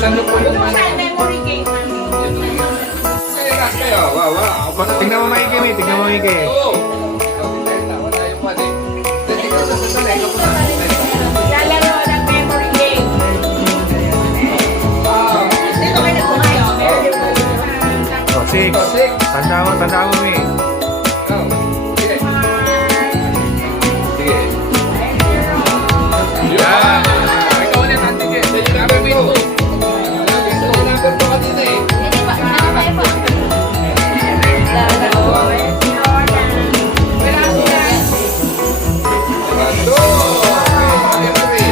Buksan mo po yung memory game namin. kayo. Wow. Tingnan mo maigi, May. Tingnan mo maigi. Oo. Lalaro ng memory game. Dito kayo nagkumayo. O, 6. Tanda mo, May. Sige. Yan. Ikaw ulit, Antique. Sige, number 2. Number 2 kanina eh.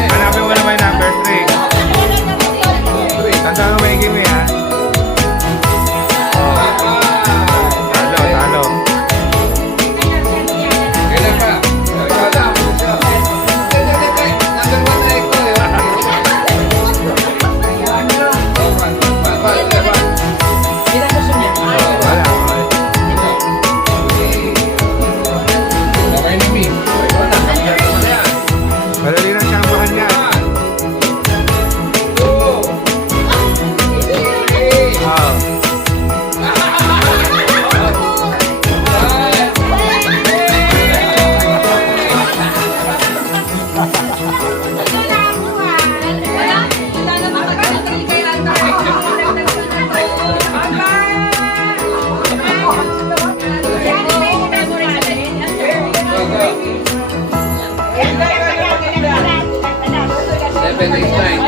Hanapin mo naman yung number 3. Tanda mo maigi, May, ha? Talo. Kailan ka? Number 1 na ikaw eh. Wala. Okay na, Mi. Madali ng tsambahan yan. Ah. Seven, eight, nine.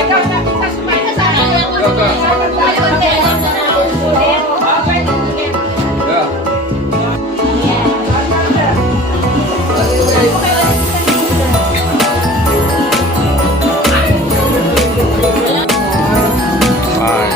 Five.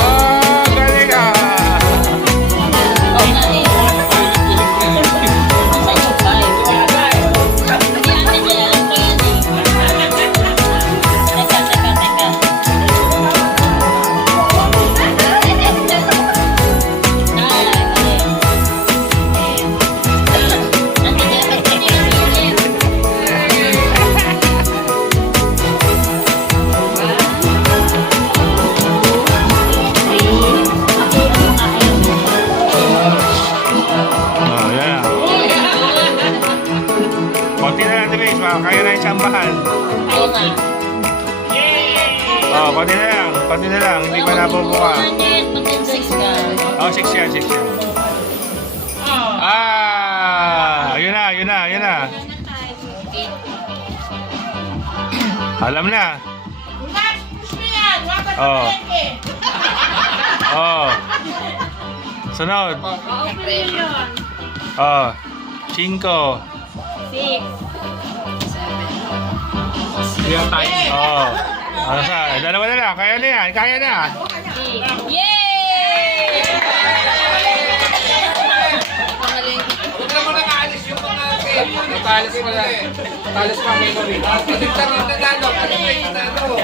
Ah, galing Oh, yan. Konti na lang, Denise. Kaya na yung tsambahan. Oh, konti na lang. Hindi pa nabubuka. Oh, 6 yan. Ah! Yun na. Alam na. Oh. Oh. Sunod. Oh. 5. Oh. Ano sa? Dalawa na lang. Kaya na. Yay! Huwag na mo nakaalis yung mga game. Talis pala. Talis pa memory. Paligtan ng nanalo. Paligtan ng nanalo.